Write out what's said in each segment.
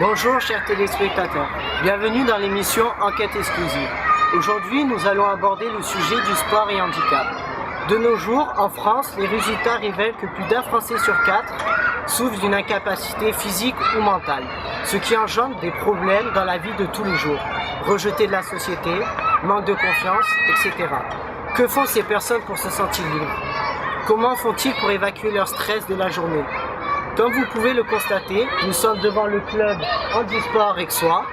Bonjour chers téléspectateurs, bienvenue dans l'émission Enquête exclusive. Aujourd'hui, nous allons aborder le sujet du sport et handicap. De nos jours, en France, les résultats révèlent que plus d'un Français sur 4 souffre d'une incapacité physique ou mentale, ce qui engendre des problèmes dans la vie de tous les jours, rejeté de la société, manque de confiance, etc. Que font ces personnes pour se sentir libres? Comment font-ils pour évacuer leur stress de la journée? Comme vous pouvez le constater, nous sommes devant le club Handisport Aixois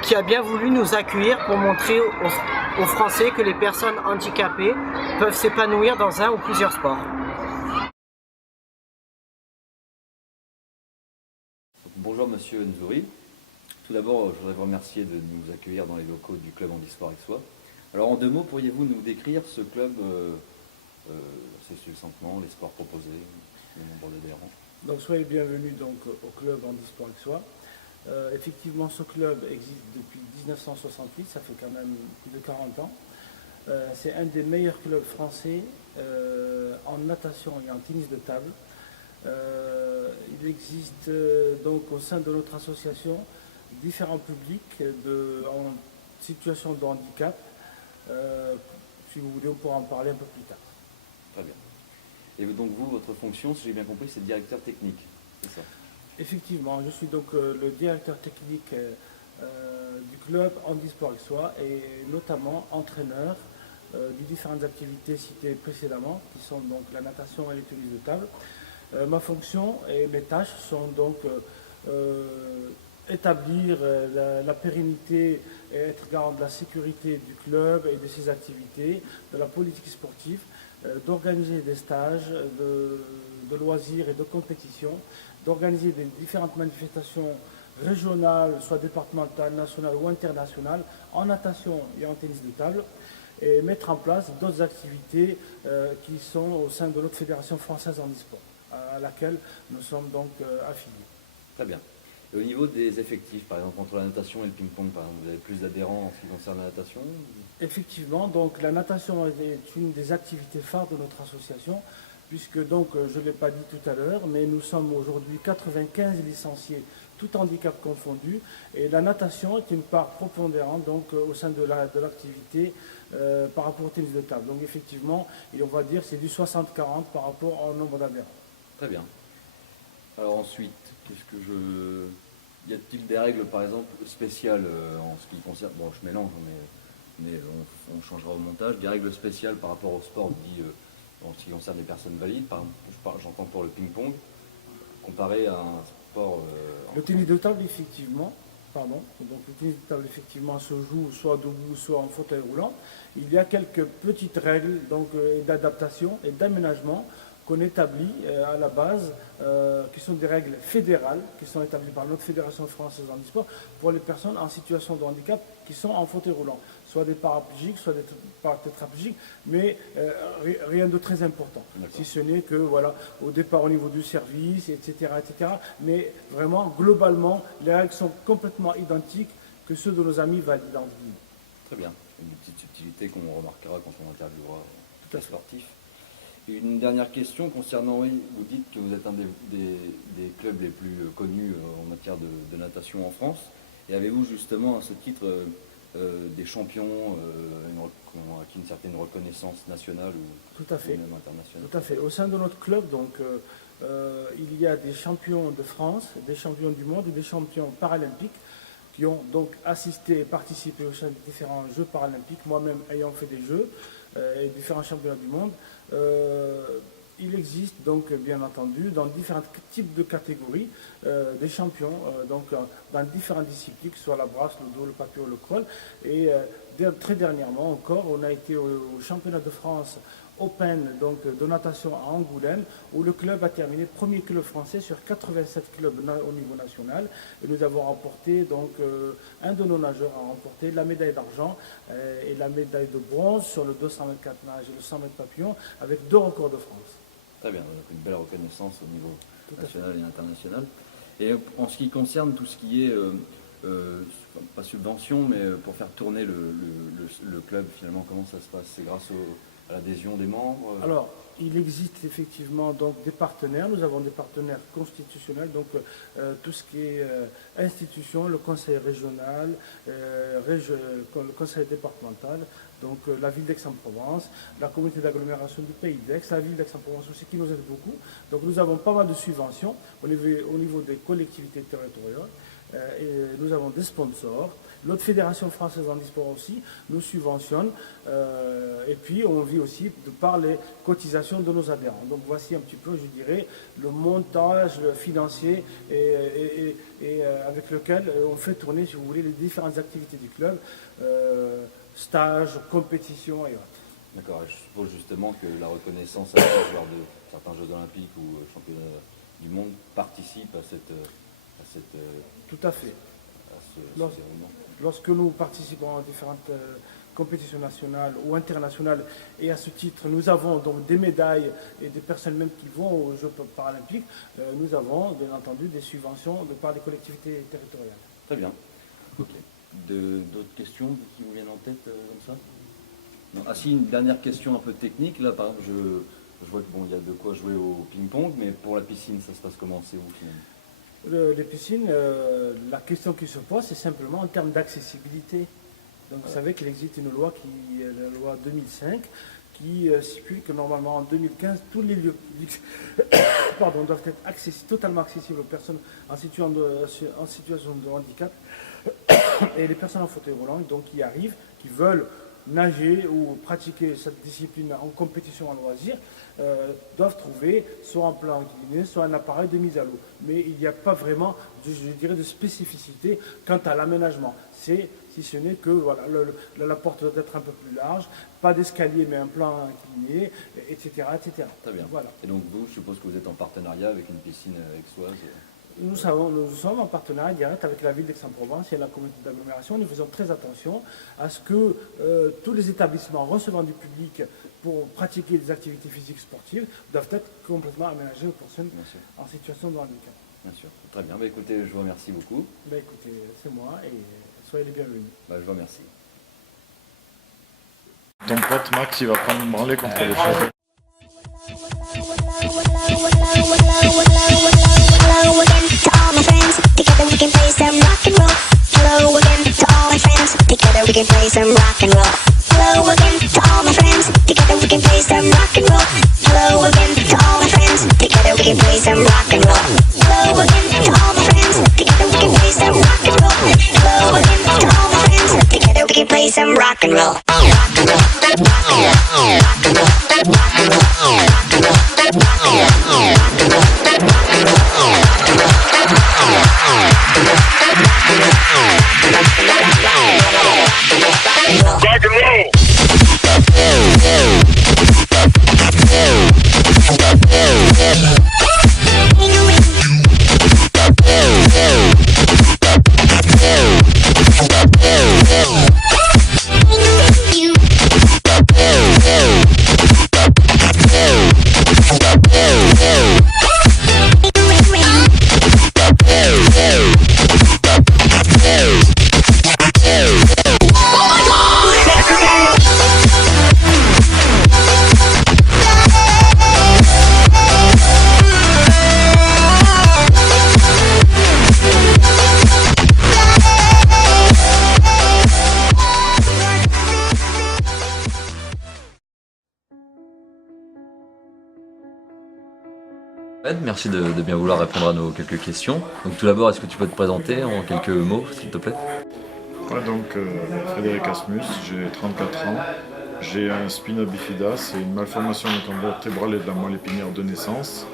qui a bien voulu nous accueillir pour montrer aux Français que les personnes handicapées peuvent s'épanouir dans un ou plusieurs sports. Bonjour Monsieur Nzouri. Tout d'abord, je voudrais vous remercier de nous accueillir dans les locaux du club Handisport Aixois. Alors en 2 mots, pourriez-vous nous décrire ce club, assez succinctement, les sports proposés, le nombre d'adhérents? Donc soyez bienvenus donc, au club Handisport Aixois. Effectivement, ce club existe depuis 1968, ça fait quand même plus de 40 ans. C'est un des meilleurs clubs français en natation et en tennis de table. Il existe donc au sein de notre association différents publics en situation de handicap. Si vous voulez, on pourra en parler un peu plus tard. Très bien. Et donc vous, votre fonction, si j'ai bien compris, c'est directeur technique, c'est ça? Effectivement, je suis donc le directeur technique du club Handisport Aixois et notamment entraîneur des différentes activités citées précédemment, qui sont donc la natation et les tennis de table. Ma fonction et mes tâches sont donc établir la pérennité et être garant de la sécurité du club et de ses activités, de la politique sportive, d'organiser des stages de loisirs et de compétition, d'organiser des différentes manifestations régionales, soit départementales, nationales ou internationales, en natation et en tennis de table, et mettre en place d'autres activités qui sont au sein de notre Fédération française handisport, à laquelle nous sommes donc affiliés. Très bien. Et au niveau des effectifs, par exemple, entre la natation et le ping-pong, par exemple, vous avez plus d'adhérents en ce qui concerne la natation? Effectivement, donc la natation est une des activités phares de notre association, puisque donc, je ne l'ai pas dit tout à l'heure, mais nous sommes aujourd'hui 95 licenciés, tout handicap confondu, et la natation est une part prépondérante donc, au sein de l'activité par rapport au tennis de table. Donc effectivement, on va dire c'est du 60-40 par rapport au nombre d'adhérents. Très bien. Alors ensuite, y a-t-il des règles, par exemple, spéciales en ce qui concerne... Bon, je mélange, mais on changera au montage. Des règles spéciales par rapport au sport dit en ce qui concerne les personnes valides. Par exemple, j'entends pour le ping-pong, comparé à un sport... Le tennis de table, effectivement, pardon. Donc le tennis de table, effectivement, se joue soit debout, soit en fauteuil roulant. Il y a quelques petites règles donc d'adaptation et d'aménagement qu'on établit à la base, qui sont des règles fédérales, qui sont établies par notre Fédération française handisport pour les personnes en situation de handicap qui sont en fauteuil roulant, soit des paraplégiques, soit des tétraplégiques, mais rien de très important, si ce n'est que voilà, au départ au niveau du service, etc., etc. Mais vraiment, globalement, les règles sont complètement identiques que ceux de nos amis valides. Très bien, une petite subtilité qu'on remarquera quand on interviewera tout à les sportifs. Une dernière question concernant, oui, vous dites que vous êtes un des clubs les plus connus en matière de natation en France. Et avez-vous justement à ce titre des champions qui ont acquis une certaine reconnaissance nationale ou tout à fait. même internationale? Tout à fait. Au sein de notre club, donc, il y a des champions de France, des champions du monde et des champions paralympiques qui ont donc assisté et participé aux différents Jeux paralympiques, moi-même ayant fait des Jeux et différents championnats du monde. Il existe donc bien entendu dans différents types de catégories des champions donc dans différentes disciplines, que ce soit la brasse, le dos, le papillon, le crawl. Et très dernièrement encore, on a été au championnat de France Open donc, de natation à Angoulême, où le club a terminé premier club français sur 87 clubs au niveau national. Et nous avons remporté, donc, un de nos nageurs a remporté la médaille d'argent et la médaille de bronze sur le 200 mètres 4 nages et le 100 mètres papillon, avec 2 records de France. Très bien, donc une belle reconnaissance au niveau national et international. Et en ce qui concerne tout ce qui est pas subvention, mais pour faire tourner le club finalement, comment ça se passe? C'est grâce à l'adhésion des membres? Alors, il existe effectivement donc des partenaires. Nous avons des partenaires constitutionnels, donc tout ce qui est institution, le conseil régional, le conseil départemental, donc la ville d'Aix-en-Provence, la communauté d'agglomération du Pays d'Aix, la ville d'Aix-en-Provence aussi qui nous aide beaucoup. Donc nous avons pas mal de subventions au niveau des collectivités territoriales. Et nous avons des sponsors. L'autre fédération française en e-sport aussi nous subventionne. Et puis on vit aussi de par les cotisations de nos adhérents. Donc voici un petit peu, je dirais, le montage financier et avec lequel on fait tourner, si vous voulez, les différentes activités du club, stages, compétitions et autres. D'accord, je suppose justement que la reconnaissance à joueurs de certains Jeux olympiques ou championnats du monde participe à cette Tout à fait. ce déroulement. Lorsque nous participons à différentes compétitions nationales ou internationales, et à ce titre, nous avons donc des médailles et des personnes même qui vont aux Jeux paralympiques, nous avons bien entendu des subventions de par les collectivités territoriales. Très bien. Ok. D'autres questions qui vous viennent en tête comme ça? Non. Ah si, une dernière question un peu technique. Là, par exemple, je vois qu'il y a de quoi jouer au ping-pong, mais pour la piscine, ça se passe comment? C'est où finalement? Les piscines, la question qui se pose, c'est simplement en termes d'accessibilité. Donc vous savez qu'il existe une loi, la loi 2005, qui stipule que normalement en 2015, tous les lieux publics doivent être totalement accessibles aux personnes en situation de handicap et les personnes en fauteuil roulant, donc qui arrivent, qui veulent nager ou pratiquer cette discipline en compétition en loisir, doivent trouver soit un plan incliné, soit un appareil de mise à l'eau. Mais il n'y a pas vraiment, je dirais, de spécificité quant à l'aménagement. Si ce n'est que voilà, la porte doit être un peu plus large, pas d'escalier mais un plan incliné, etc. etc. Très bien. Voilà. Et donc vous, je suppose que vous êtes en partenariat avec une piscine aixoise. Nous sommes en partenariat direct avec la ville d'Aix-en-Provence et la communauté d'agglomération. Nous faisons très attention à ce que tous les établissements recevant du public pour pratiquer des activités physiques sportives doivent être complètement aménagés aux personnes en situation de handicap. Bien sûr. Très bien. Écoutez, je vous remercie beaucoup. Écoutez, c'est moi et soyez les bienvenus. Je vous remercie. Ton pote Max, il va prendre une branlée contre les cheveux. Hello again to all my friends. Together we can play some rock and roll. Hello again to all my friends. Together we can play some rock and roll. Hello again to all my friends. Together we can play some rock and roll. Hello again to all my friends. Together we can play some rock and roll. Hello again to all my friends. Together we can play some rock and roll. Hello again to all my friends. Together we can play some rock and roll. Rock and roll. Rock and roll. Rock and roll. Rock and roll. Rock and roll. Rock and roll. Merci de bien vouloir répondre à nos quelques questions. Donc tout d'abord, est-ce que tu peux te présenter en quelques mots, s'il te plaît? Frédéric Asmus, j'ai 34 ans. J'ai un spina bifida, c'est une malformation de la colonne vertébrale et de la moelle épinière de naissance.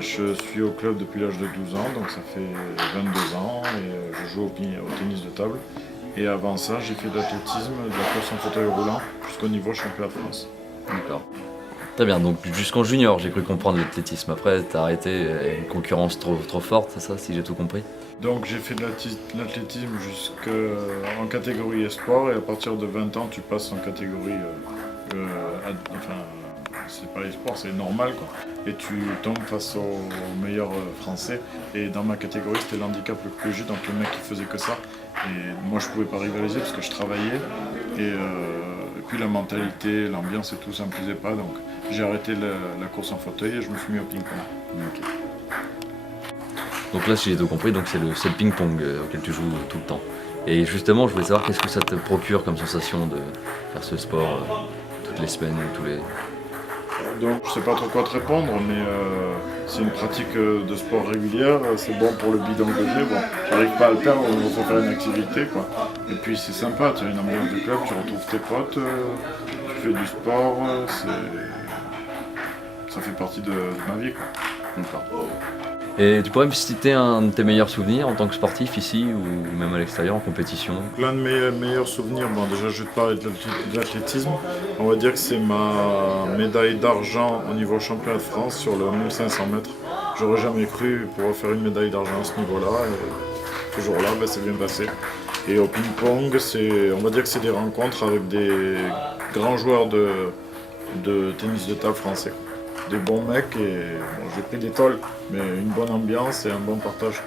Je suis au club depuis l'âge de 12 ans, donc ça fait 22 ans, et je joue au tennis de table. Et avant ça, j'ai fait de l'athlétisme, de la course en fauteuil roulant, jusqu'au niveau championnat de France. D'accord. Très bien, donc jusqu'en junior, j'ai cru comprendre l'athlétisme. Après, tu as arrêté, une concurrence trop forte, c'est ça, si j'ai tout compris? Donc j'ai fait de l'athlétisme jusqu'en catégorie espoir, et à partir de 20 ans, tu passes en catégorie c'est pas l'e-sport, c'est normal quoi. Et tu tombes face aux meilleurs français. Et dans ma catégorie, c'était l'handicap le plus léger, donc le mec qui faisait que ça. Et moi je pouvais pas rivaliser parce que je travaillais. Et puis la mentalité, l'ambiance et tout, ça me plaisait pas. Donc j'ai arrêté la course en fauteuil et je me suis mis au ping-pong. Ok. Donc là, si j'ai tout compris, donc c'est le ping-pong auquel tu joues tout le temps. Et justement, je voulais savoir qu'est-ce que ça te procure comme sensation de faire ce sport toutes les semaines ou tous les... Donc je sais pas trop quoi te répondre, mais c'est une pratique de sport régulière, c'est bon pour le bidon que j'ai. Bon, j'arrive pas à le perdre, il faut faire une activité quoi. Et puis c'est sympa, tu as une ambiance de club, tu retrouves tes potes, tu fais du sport, ça fait partie de ma vie quoi. D'accord. Et tu pourrais me citer un de tes meilleurs souvenirs en tant que sportif ici ou même à l'extérieur en compétition? L'un de mes meilleurs souvenirs, bon déjà je vais te parler de l'athlétisme, on va dire que c'est ma médaille d'argent au niveau championnat de France sur le 1500 mètres. J'aurais jamais cru pouvoir faire une médaille d'argent à ce niveau-là, et toujours là, c'est bien passé. Et au ping-pong, on va dire que c'est des rencontres avec des grands joueurs de tennis de table français. Des bons mecs et bon, j'ai pris des tôles, mais une bonne ambiance et un bon partage.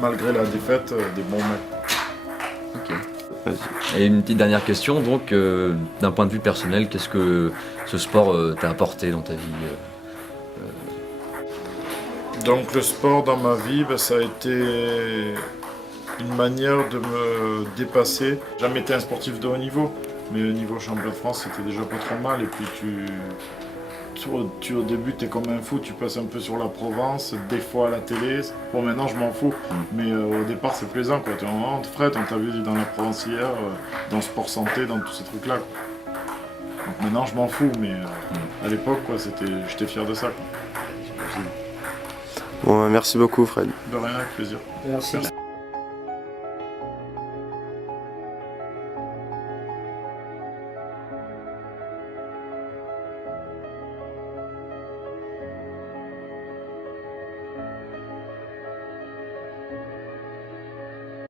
Malgré la défaite, des bons mecs. Ok. Et une petite dernière question, donc d'un point de vue personnel, qu'est-ce que ce sport t'a apporté dans ta vie Donc le sport dans ma vie, ça a été une manière de me dépasser. J'ai jamais été un sportif de haut niveau, mais au niveau championnat de France, c'était déjà pas trop mal. Et puis au début, tu es comme un fou, tu passes un peu sur la Provence, des fois à la télé. Bon, maintenant, je m'en fous, mais au départ, c'est plaisant. Quoi. Fred, on t'a vu dans la Provence hier, dans Sport Santé, dans tous ces trucs-là. Donc maintenant, je m'en fous, mais à l'époque, j'étais fier de ça. Quoi. Bon, merci beaucoup, Fred. De rien, avec plaisir. Merci.